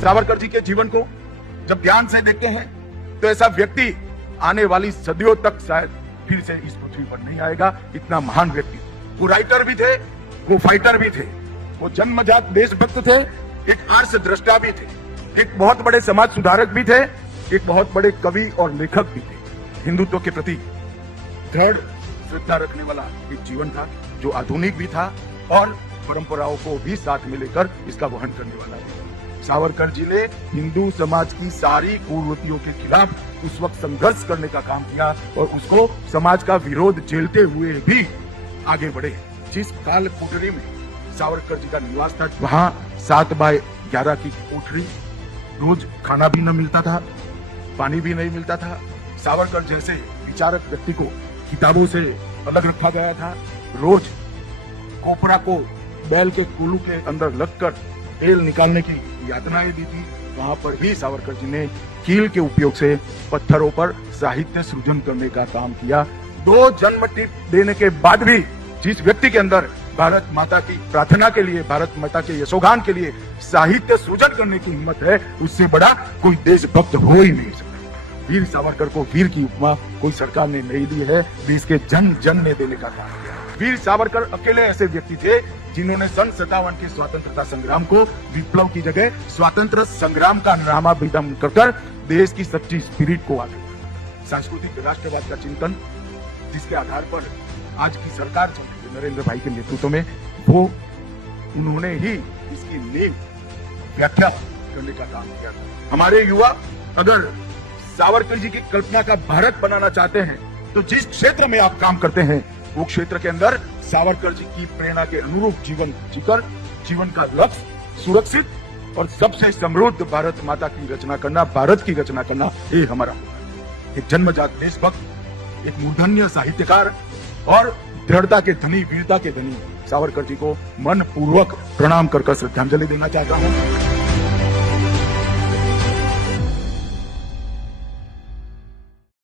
सावरकर जी के जीवन को जब ध्यान से देखते हैं तो ऐसा व्यक्ति आने वाली सदियों तक शायद फिर से इस पृथ्वी पर नहीं आएगा। इतना महान व्यक्ति, वो राइटर भी थे, वो फाइटर भी थे, वो जन्मजात देशभक्त थे, एक आर्ष दृष्टा भी थे, एक बहुत बड़े समाज सुधारक भी थे, एक बहुत बड़े कवि और लेखक भी थे। हिंदुत्व के प्रति दृढ़ श्रद्धा रखने वाला एक जीवन था जो आधुनिक भी था और परंपराओं को भी साथ में लेकर इसका वहन करने वाला भी। सावरकर जी ने हिंदू समाज की सारी कुरीतियों के खिलाफ उस वक्त संघर्ष करने का काम किया और उसको समाज का विरोध झेलते हुए भी आगे बढ़े। जिस काल कोठरी में सावरकर जी का निवास था, वहां 7x11 की कोठरी, रोज खाना भी न मिलता था, पानी भी नहीं मिलता था। सावरकर जैसे विचारक व्यक्ति को किताबों से अलग रखा गया था। रोज कोपरा को बैल के कुल्लू के अंदर लगकर तेल निकालने की यातनाएं दी थी। वहां पर भी सावरकर जी ने कील के उपयोग से पत्थरों पर साहित्य सृजन करने का काम किया। 2 जन्म टिप देने के बाद भी जिस व्यक्ति के अंदर भारत माता की प्रार्थना के लिए, भारत माता के यशोगान के लिए साहित्य सृजन करने की हिम्मत है, उससे बड़ा कोई देशभक्त हो ही नहीं सकता। वीर सावरकर को वीर की उपमा कोई सरकार ने नहीं दी है, देश के जन जन ने देने का काम किया। वीर सावरकर अकेले ऐसे व्यक्ति थे जिन्होंने सन 57 के स्वतंत्रता संग्राम को विप्लव की जगह स्वतंत्र संग्राम का नामाभिधम कर देश की सच्ची स्पिरिट को आगे बढ़ाया। सांस्कृतिक राष्ट्रवाद का चिंतन जिसके आधार पर आज की सरकार चल रही है नरेंद्र भाई के नेतृत्व में, वो उन्होंने ही इसकी नींव व्याख्या करने का काम किया था। हमारे युवा अगर सावरकर जी की कल्पना का भारत बनाना चाहते हैं तो जिस क्षेत्र में आप काम करते हैं वो क्षेत्र के अंदर सावरकर जी की प्रेरणा के अनुरूप जीवन जीकर जीवन का लक्ष्य सुरक्षित और सबसे समृद्ध भारत माता की रचना करना, भारत की रचना करना, ये हमारा एक जन्मजात देशभक्त, एक मूर्धन्य साहित्यकार और दृढ़ता के धनी, वीरता के धनी सावरकर जी को मन पूर्वक प्रणाम कर श्रद्धांजलि देना चाहता हूँ।